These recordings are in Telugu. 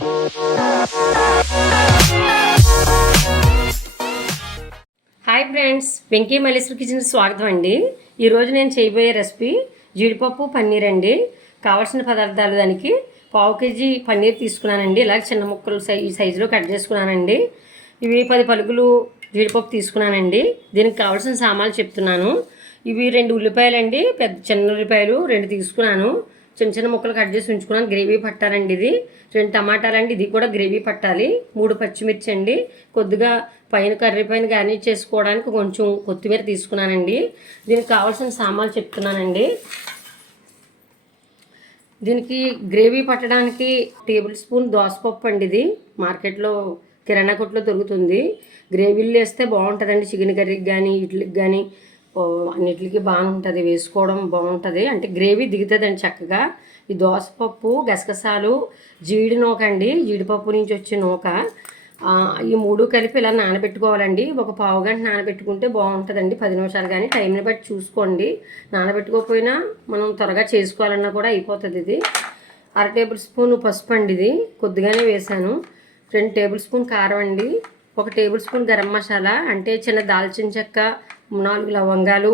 Hi friends, Venky Malleswari kitchen స్వాగతం అండి. ఈరోజు నేను చేయబోయే రెసిపీ జీడిపప్పు పన్నీర్ అండి. కావాల్సిన పదార్థాలు దానికి పావు కేజీ పన్నీర్ తీసుకున్నానండి. ఇలా చిన్న ముక్కలు ఈ సైజులో కట్ చేసుకున్నానండి. ఇవి 10 పలుకులు జీడిపప్పు తీసుకున్నానండి. దీనికి కావాల్సిన సామాన్లు చెప్తున్నాను. ఇవి 2 ఉల్లిపాయలండి, చిన్న ఉల్లిపాయలు 2 తీసుకున్నాను. చిన్న చిన్న ముక్కలు కట్ చేసి ఉంచుకున్నాను. గ్రేవీ పట్టాలండి. ఇది 2 టమాటాలండి, ఇది కూడా గ్రేవీ పట్టాలి. 3 పచ్చిమిర్చి అండి, కొద్దిగా కర్రీ పైన గార్నిష్ చేసుకోవడానికి కొంచెం కొత్తిమీర తీసుకున్నానండి. దీనికి కావాల్సిన సామాన్లు చెప్తున్నానండి. దీనికి గ్రేవీ పట్టడానికి టేబుల్ స్పూన్ దోసపప్పు అండి. ఇది మార్కెట్లో కిరాణా కొట్లో దొరుకుతుంది. గ్రేవీలు వేస్తే బాగుంటుందండి. చికెన్ కర్రీకి కానీ ఇడ్లీకి కానీ అన్నిటికి బాగుంటుంది, వేసుకోవడం బాగుంటుంది. అంటే గ్రేవీ దిగుతుందండి చక్కగా. ఈ దోసపప్పు, గసగసాలు, జీడి నూక అండి, జీడిపప్పు నుంచి వచ్చే నూక, ఈ 3 కలిపి ఇలా నానబెట్టుకోవాలండి. ఒక పావు గంట నానబెట్టుకుంటే బాగుంటుందండి. 10 నిమిషాలు కానీ టైంని బట్టి చూసుకోండి. నానబెట్టుకోకపోయినా మనం త్వరగా చేసుకోవాలన్నా కూడా అయిపోతుంది. ఇది 1/2 టేబుల్ స్పూన్ పసుపు అండి, ఇది కొద్దిగానే వేసాను. 2 టేబుల్ స్పూన్ కారం అండి, 1 టేబుల్ స్పూన్ గరం మసాలా అంటే చిన్న దాల్చిన చెక్క, 4 లవంగాలు,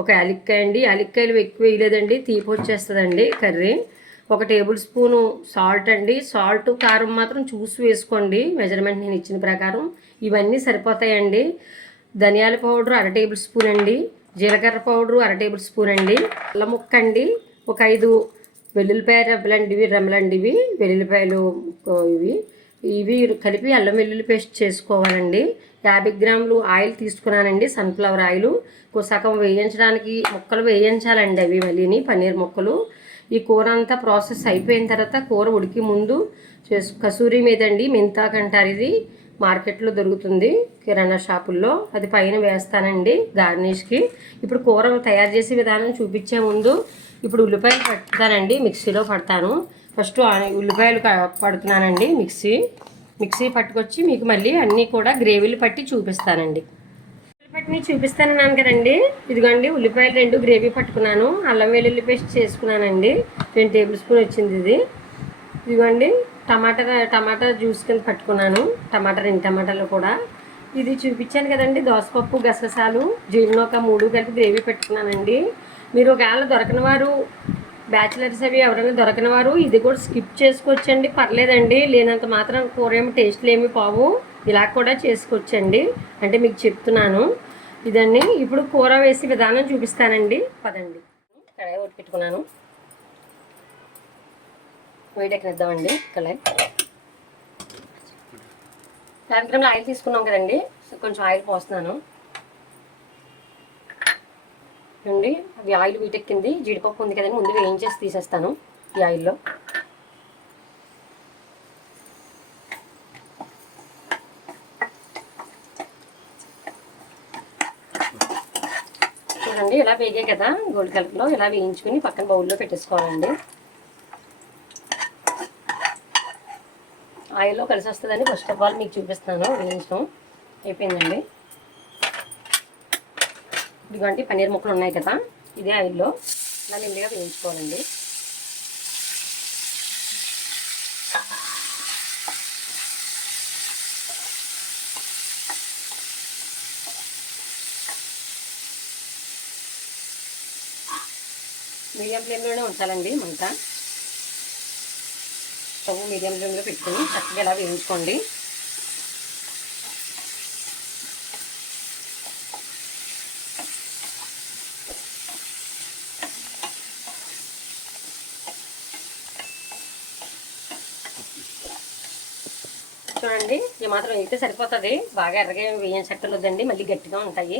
1 యాలక్కాయ అండి. యాలక్కాయలు ఎక్కువ వేయలేదండి, తీపి వచ్చేస్తుందండి కర్రీ. 1 టేబుల్ స్పూను సాల్ట్ అండి. సాల్ట్ కారం మాత్రం చూసి వేసుకోండి, మెజర్మెంట్ నేను ఇచ్చిన ప్రకారం. ఇవన్నీ సరిపోతాయండి. ధనియాల పౌడర్ 1/2 టేబుల్ స్పూన్ అండి, జీలకర్ర పౌడరు 1/2 టేబుల్ స్పూన్ అండి, అల్లం ముక్క అండి, 5 వెల్లుల్లిపాయ రెమ్మలండి ఇవి వెల్లుల్లిపాయలు ఇవి కలిపి అల్లం వెల్లుల్లి పేస్ట్ చేసుకోవాలండి. 50 గ్రాములు ఆయిల్ తీసుకున్నానండి, సన్ఫ్లవర్ ఆయిల్. సగం వేయించడానికి ముక్కలు వేయించాలండి, అవి మళ్ళీని పన్నీర్ ముక్కలు. ఈ కూర అంతా ప్రాసెస్ అయిపోయిన తర్వాత కూర ఉడికి ముందు కసూరి మీదండి, మెంతాకు అంటారు, ఇది మార్కెట్లో దొరుకుతుంది కిరాణా షాపుల్లో, అది పైన వేస్తానండి గార్నిష్కి. ఇప్పుడు కూర తయారు చేసే విధానం చూపించే ముందు ఇప్పుడు ఉల్లిపాయలు పడతానండి, మిక్సీలో పడతాను. ఫస్ట్ ఉల్లిపాయలు పడుతున్నానండి, మిక్సీ పట్టుకొచ్చి మీకు మళ్ళీ అన్నీ కూడా గ్రేవీలు పట్టి చూపిస్తానండి. పట్టిని చూపిస్తానన్నాను కదండి. ఇదిగోండి ఉల్లిపాయలు 2 గ్రేవీ పట్టుకున్నాను. అల్లం వెల్లుల్లి పేస్ట్ చేసుకున్నానండి, 2 టేబుల్ స్పూన్ వచ్చింది ఇది. ఇదిగోండి టమాటా జ్యూస్ కింద పట్టుకున్నాను, 2 టమాటాలు కూడా. ఇది చూపించాను కదండి, దోసపప్పు, గసగసాలు, జీడినూక 3 కలిపి గ్రేవీ పెట్టుకున్నానండి. మీరు ఒకవేళ దొరకని వారు, బ్యాచిలర్స్ అవి ఎవరైనా దొరకని వారు ఇది కూడా స్కిప్ చేసుకోవచ్చండి, పర్లేదండి. లేనంత మాత్రం కూర ఏమి టేస్ట్లు ఏమి పోవు, ఇలా కూడా చేసుకోవచ్చండి. అంటే మీకు చెప్తున్నాను ఇదండి. ఇప్పుడు కూర వేసి విధానం చూపిస్తానండి, పదండి. కడాయి ఒకటి పెట్టుకున్నాను, వేడెక్కనిద్దామండి. కడాయి 50 గ్రాముల ఆయిల్ తీసుకున్నాం కదండి, కొంచెం ఆయిల్ పోస్తున్నాను అండి. అది ఆయిల్ వీటెక్కింది, జీడిపప్పు ఉంది కదండి, ముందు వేయించేసి తీసేస్తాను ఈ ఆయిల్లో. చూడండి ఇలా వేగాయి కదా, గోల్డ్ కలర్లో ఇలా వేయించుకుని పక్కన బౌల్లో పెట్టేసుకోవాలండి. ఆయిల్లో కలిసి వస్తుందని ఫస్ట్ ఆఫ్ ఆల్ మీకు చూపిస్తున్నాను. వేయించడం అయిపోయిందండి. ఇదిగోండి పన్నీర్ ముక్కలు ఉన్నాయి కదా, ఇదే ఆయిల్లో ఇలా నెమ్మదిగా వేయించుకోవాలండి. మీడియం ఫ్లేమ్లోనే ఉంచాలండి మంట. స్టవ్ మీడియం ఫ్లేమ్లో పెట్టుకుని చక్కగా ఇలా వేయించుకోండి. చూడండి ఇది మాత్రం అయితే సరిపోతుంది, బాగా ఎర్రగా వేయించక్కర్లేదండి, మళ్ళీ గట్టిగా ఉంటాయి.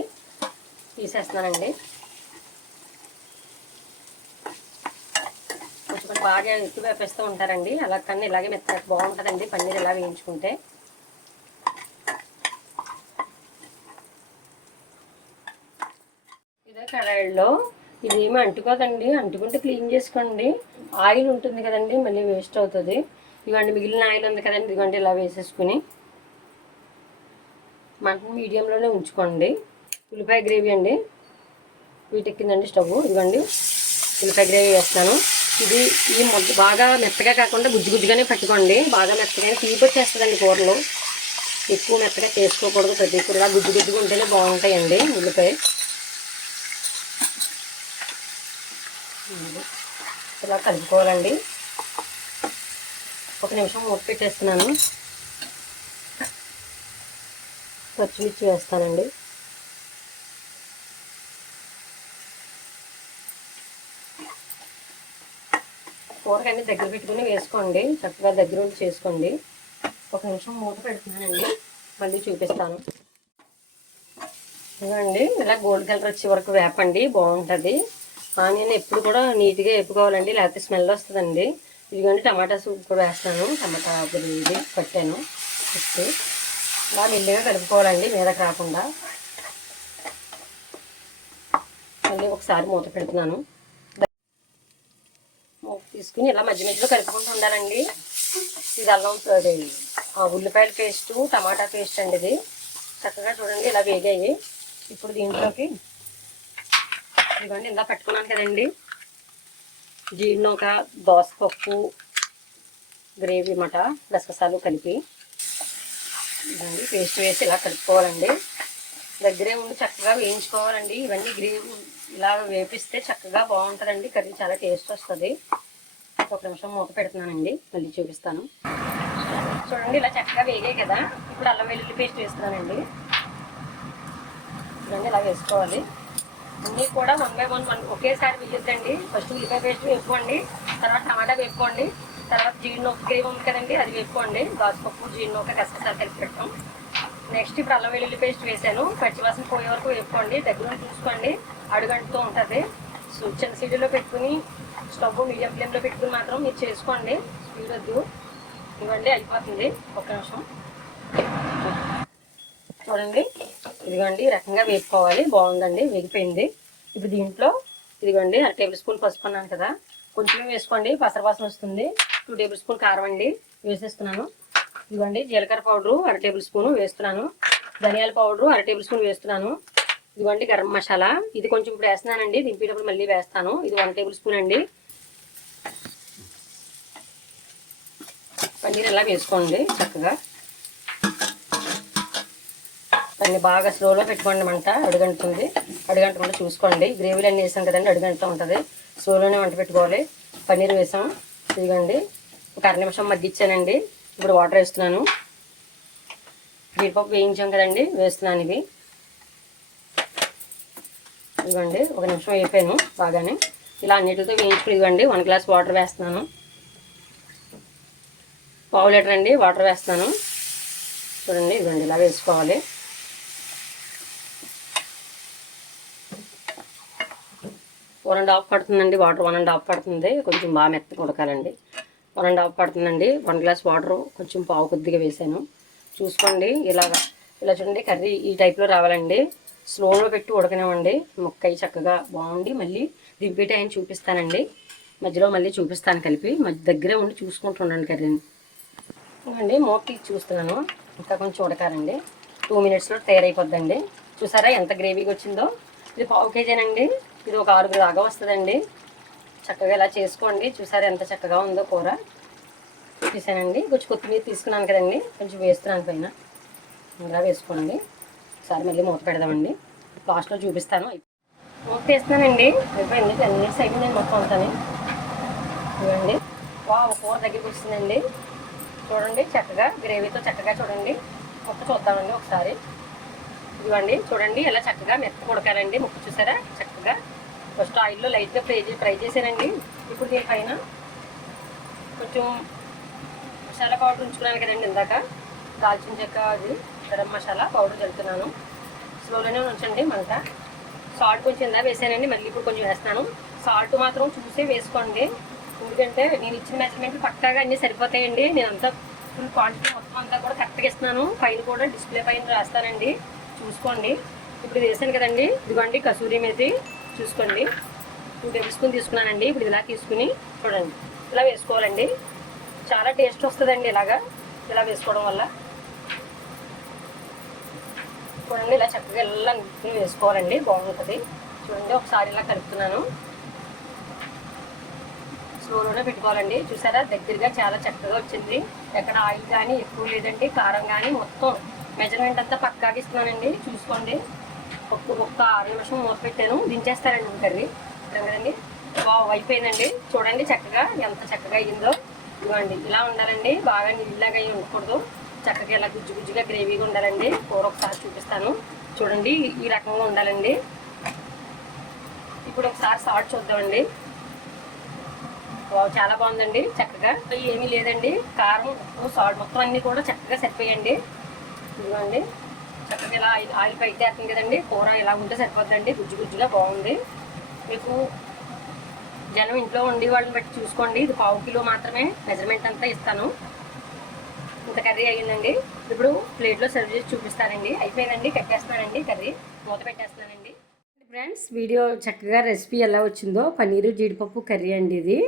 తీసేస్తున్నానండి. కొంచెం బాగా ఎక్కువ వేపేస్తూ ఉంటారండి, అలా కన్నా ఇలాగే మెత్తగా బాగుంటుందండి పన్నీర్ ఇలా వేయించుకుంటే. ఇదే కడాయిలో ఇది ఏమి అంటుకోదండి, అంటుకుంటే క్లీన్ చేసుకోండి. ఆయిల్ ఉంటుంది కదండి, మళ్ళీ వేస్ట్ అవుతుంది. ఇదిగోండి మిగిలిన ఆయిల్ ఉంది కదండి, ఇదిగోండి ఇలా వేసేసుకుని మంటను మీడియంలోనే ఉంచుకోండి. ఉల్లిపాయ గ్రేవీ అండి, వీటెక్కిందండి స్టవ్. ఇదిగోండి ఉల్లిపాయ గ్రేవీ వేస్తాను. ఇది ఈ ముద్ద బాగా మెత్తగా కాకుండా గుజ్జు గుజ్జుగానే పట్టుకోండి. బాగా మెత్తగానే తీపి వచ్చేస్తుందండి కూరలు. ఎక్కువ మెత్తగా చేసుకోకూడదు. ప్రతి కూరగా గుజ్జు గుజ్జుగా ఉంటేనే బాగుంటాయండి. ఉల్లిపాయ ఇలా కలుపుకోవాలండి. ఒక నిమిషం మూత పెట్టేస్తున్నాను. పచ్చిమిర్చి వేస్తానండి. కూరకన్నీ దగ్గర పెట్టుకుని వేసుకోండి. చక్కగా దగ్గర ఉండి చేసుకోండి. ఒక నిమిషం మూత పెడుతున్నానండి. మళ్ళీ చూపిస్తాను. ఇదిగోండి ఇలా గోల్డ్ కలర్ వచ్చే వరకు వేపండి, బాగుంటుంది. ఆనియన్ ఎప్పుడు కూడా నీట్గా వేపుకోవాలండి, లేకపోతే స్మెల్ వస్తుందండి. ఇదిగోండి టమాటా సూప్ కూడా వేస్తాను. టమాటా ఇది పట్టాను. బాగా మెల్లిగా కలుపుకోవాలండి, మీదకి రాకుండా. మళ్ళీ ఒకసారి మూత పెడుతున్నాను. మూత తీసుకుని ఇలా మధ్య మధ్యలో కలుపుకుంటూ ఉండాలండి. ఇది అల్లం ఉల్లిపాయల పేస్టు, టమాటా పేస్ట్ అండి. ఇది చక్కగా చూడండి ఇలా వేగాయి. ఇప్పుడు దీంట్లోకి ఇదిగోండి ఇలా పట్టుకున్నాను కదండి, జీడినొక, దోసపప్పు, గ్రేవీ మాట, గసగసాలు కలిపి ఇదండి పేస్ట్ వేసి ఇలా కలుపుకోవాలండి. దగ్గరే ఉండి చక్కగా వేయించుకోవాలండి. ఇవన్నీ గ్రేవీ ఇలా వేపిస్తే చక్కగా బాగుంటుందండి. కర్రీ చాలా టేస్ట్ వస్తుంది. ఒక నిమిషం మూత పెడుతున్నానండి, మళ్ళీ చూపిస్తాను. చూడండి ఇలా చక్కగా వేగాయి కదా. ఇప్పుడు అల్లం వెల్లుల్లి పేస్ట్ వేస్తున్నానండి. చూడండి ఇలా వేసుకోవాలి. అన్నీ కూడా 1 by 1 ఒకేసారి వేయొద్దండి. ఫస్ట్ ఉల్లిపాయ పేస్ట్ వేసుకోండి, తర్వాత టమాటా వేసుకోండి, తర్వాత జీడినొక్క గ్రేవీ ఉంది కదండి అది వేసుకోండి. దోసపప్పు, జీడినొక్క, గసగసాలు కలిపి పెట్టాం. నెక్స్ట్ ఇప్పుడు అల్లం వెల్లుల్లి పేస్ట్ వేసాను. పచ్చివాసన పోయే వరకు వేసుకోండి. దగ్గర చూసుకోండి, అడుగంటుతూ ఉంటుంది. చిన్న సీడీలో పెట్టుకుని స్టవ్ మీడియం ఫ్లేమ్లో పెట్టుకుని మాత్రం మీరు చేసుకోండి, స్పీడ్ వద్దు. ఇవ్వండి అయిపోతుంది. ఒక నిమిషం చూడండి. ఇదిగోండి ఈ రకంగా వేపుకోవాలి. బాగుందండి, వేగిపోయింది. ఇప్పుడు దీంట్లో ఇదిగోండి 1 టేబుల్ స్పూన్ పసుపు అన్నాను కదా, కొంచెం వేసుకోండి, పసరవాసన వస్తుంది. 2 టేబుల్ స్పూన్ కారం అండి వేసేస్తున్నాను. ఇదిగోండి జీలకర్ర పౌడరు 1 టేబుల్ స్పూను వేస్తున్నాను. ధనియాల పౌడరు 1 టేబుల్ స్పూన్ వేస్తున్నాను. ఇదిగోండి గరం మసాలా, ఇది కొంచెం ఇప్పుడు వేస్తున్నానండి, దింపేటప్పుడు మళ్ళీ వేస్తాను. ఇది 1 టేబుల్ స్పూన్ అండి. పన్నీర్ ఇలా వేసుకోండి చక్కగా. దాన్ని బాగా స్లోలో పెట్టుకోండి, మంట అడుగంటుంది. అడుగంటకుండా చూసుకోండి. గ్రేవీలు అన్నీ వేసాం కదండి, అడుగంటూ ఉంటుంది. స్లోలోనే వంట పెట్టుకోవాలి. పన్నీర్ వేసాం. ఇదిగోండి ఒక 1 నిమిషం మగ్గిచ్చానండి. ఇప్పుడు వాటర్ వేస్తున్నాను. జీడిపప్పు వేయించాం కదండి, వేస్తున్నాను. ఇదిగోండి 1 నిమిషం అయిపోయాను బాగానే. ఇలా అన్నిటితో వేయించుకుని ఇదిగోండి 1 గ్లాస్ వాటర్ వేస్తున్నాను. 1/2 లీటర్ అండి వాటర్ వేస్తున్నాను. చూడండి ఇదిగోండి ఇలా వేసుకోవాలి. 1.5 పడుతుందండి వాటర్, 1.5 పడుతుంది. కొంచెం బాగా మెత్తగా ఉడకాలండి. 1.5 పడుతుందండి. 1 గ్లాస్ వాటరు కొంచెం పావు కొద్దిగా వేసాను. చూసుకోండి ఇలా చూడండి. కర్రీ ఈ టైప్లో రావాలండి. స్లోలో పెట్టి ఉడకనివ్వండి. ముక్క చక్కగా బాగుండి మళ్ళీ దింపేటి ఆయన చూపిస్తానండి. మధ్యలో మళ్ళీ చూపిస్తాను కలిపి. దగ్గరే ఉండి చూసుకుంటూ ఉండండి కర్రీని. అండి మూత తీసి చూస్తున్నాను. ఇంకా కొంచెం ఉడకాలండి. 2 మినిట్స్లో తయారైపోద్దండి. చూసారా ఎంత గ్రేవీగా వచ్చిందో. ఇది పావు కేజీనండి. ఇది ఒక 6 దాకా వస్తుందండి. చక్కగా ఇలా చేసుకోండి. చూసారా ఎంత చక్కగా ఉందో కూర. తీసానండి. కొంచెం కొత్తిమీర తీసుకున్నాను కదండి, కొంచెం వేస్తున్నాను పైన. ఇలా వేసుకోండి. ఒకసారి మళ్ళీ మూత పెడదామండి. లాస్ట్లో చూపిస్తాను. మూత తీస్తున్నానండి. అయిపోయింది. 10 మినిట్స్ అయిపోయిందండి మొత్తం అంతానే. చూడండి కూర దగ్గరికి వస్తుందండి. చూడండి చక్కగా గ్రేవీతో చక్కగా చూడండి. ముక్క చూద్దామండి ఒకసారి. ఇదిగోండి చూడండి ఎలా చక్కగా మెత్తగా ఉడకాలండి. ముక్క చూసారా చక్కగా. ఫస్ట్ ఆయిల్లో లైట్గా ఫ్రై చేశానండి. ఇప్పుడు దీనిపైన కొంచెం మసాలా పౌడర్ ఉంచుకున్నాను కదండి ఇందాక, దాల్చిన చెక్క, అది గరం మసాలా పౌడర్ చల్లుతున్నాను. స్లోలోనే ఉంచండి మంట. సాల్ట్ కొంచెం ఇందా వేసానండి, మళ్ళీ ఇప్పుడు కొంచెం వేస్తాను. సాల్ట్ మాత్రం చూసే వేసుకోండి, ఎందుకంటే నేను ఇచ్చిన మెజర్మెంట్లు పక్కాగా అన్నీ సరిపోతాయండి. నేను అంతా ఫుల్ క్వాంటిటీ మొత్తం అంతా కూడా కరెక్ట్గా ఇస్తున్నాను. పైన కూడా డిస్ప్లే పైన రాస్తానండి, చూసుకోండి. ఇప్పుడు వేసాను కదండి. ఇదిగోండి కసూరి మేతి చూసుకోండి, 2 టేబుల్ స్పూన్ తీసుకున్నానండి. ఇప్పుడు ఇలా తీసుకుని చూడండి ఇలా వేసుకోవాలండి. చాలా టేస్ట్ వస్తుందండి ఇలా వేసుకోవడం వల్ల. చూడండి ఇలా చక్కగా ఇలా వేసుకోవాలండి, బాగుంటుంది. చూడండి ఒకసారి ఇలా కలుపుతున్నాను. స్లోలోనే పెట్టుకోవాలండి. చూసారా దగ్గరగా చాలా చక్కగా వచ్చింది. ఎక్కడ ఆయిల్ కానీ ఎక్కువ లేదండి, కారం కానీ మొత్తం మెజర్మెంట్ అంతా పక్కాగా ఇస్తున్నానండి. చూసుకోండి. ఒక్క 6 నిమిషం మూత పెట్టాను, దించేస్తారండి కర్రీ కదండి. బాగా అయిపోయిందండి. చూడండి చక్కగా ఎంత చక్కగా అయ్యిందో. ఇవ్వండి ఇలా ఉండాలండి, బాగా నీళ్ళలాగా అయ్యి ఉండకూడదు. చక్కగా ఇలా గుజ్జు గుజ్జుగా గ్రేవీగా ఉండాలండి. కూర ఒకసారి చూపిస్తాను చూడండి, ఈ రకంగా ఉండాలండి. ఇప్పుడు ఒకసారి సాల్ట్ చూద్దామండి. చాలా బాగుందండి. చక్కగా ఏమీ లేదండి, కారం ఉప్పు సాల్ట్ మొత్తం అన్నీ కూడా చక్కగా సరిపోయండి. ఇదిగోండి చక్కగా ఇలా ఆయిల్ పైకి తేస్తుంది కదండి. కూర ఇలా ఉంటే సరిపోద్దండి, గుజ్జు గుజ్జుగా బాగుంది. మీకు జనం ఇంట్లో ఉండి వాళ్ళని బట్టి చూసుకోండి. ఇది 1/2 కిలో మాత్రమే మెజర్మెంట్ అంతా ఇస్తాను. ఇంత కర్రీ అయ్యిందండి. ఇప్పుడు ప్లేట్లో సర్వ్ చేసి చూపిస్తానండి. అయిపోయిందండి, కట్టేస్తున్నానండి కర్రీ, మూత పెట్టేస్తున్నానండి. ఫ్రెండ్స్ వీడియో చక్కగా రెసిపీ ఎలా వచ్చిందో, పన్నీరు జీడిపప్పు కర్రీ అండి ఇది.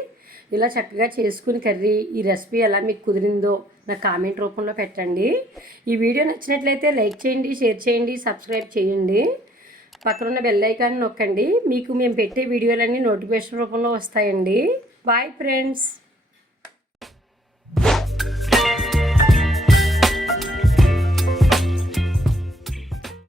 ఇలా చక్కగా చేసుకుని కర్రీ, ఈ రెసిపీ ఎలా మీకు కుదిరిందో నాకు కామెంట్ రూపంలో పెట్టండి. ఈ వీడియో నచ్చినట్లయితే లైక్ చేయండి, షేర్ చేయండి, సబ్స్క్రైబ్ చేయండి. పక్కనున్న బెల్ ఐకాన్ నొక్కండి. మీకు మేము పెట్టే వీడియోలన్నీ నోటిఫికేషన్ రూపంలో వస్తాయండి. Bye friends.